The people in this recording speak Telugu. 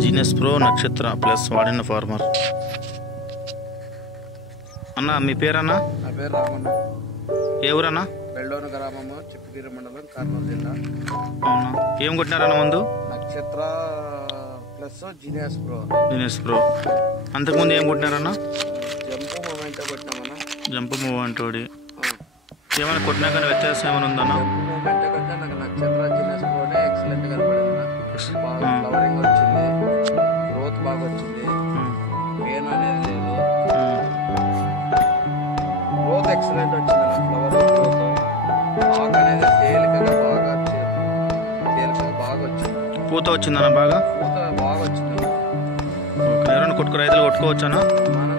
జీనియస్ ప్రో నక్షత్ర ప్లస్ వాడిన ఫార్మర్. అన్న మీ పేరన్నా? నా పేరు రామన్న. ఏ ఊరన్నా? బెల్డోను గ్రామము, చిప్పగిరి మండలం, కర్నూలు జిల్లా. అవునా, ఏం కొట్టినారన్న ముందు? నక్షత్ర plus genius pro. Genius pro. అంతకుముందు ఏం కొట్టినారన్న? జంపు మూమెంట్ కొట్టినామన్నా. Jump moment. ఏమైనా కొట్టినా కానీ వ్యత్యాసం ఏమైనా ఉందన్నా? జంపు మూమెంట్ కంటే నాకు నక్షత్ర జీనియస్ ప్రోనే ఎక్సలెంట్ కనపడింది. బాగా ఫ్లవరింగ్ వచ్చింది, గ్రోత్ బాగా వచ్చింది, పెయిన్ అనేది లేదు, గ్రోత్ ఎక్సలెంట్ వచ్చింది. ఫ్లవర్ గ్రోత్ ఆకు అనేది తేలికగా బాగా వచ్చింది. పూత వచ్చిందన్న? బాగా పూత బాగా వచ్చింది. ఎవరైనా రైతులు కొట్టుకోవచ్చానా? మనం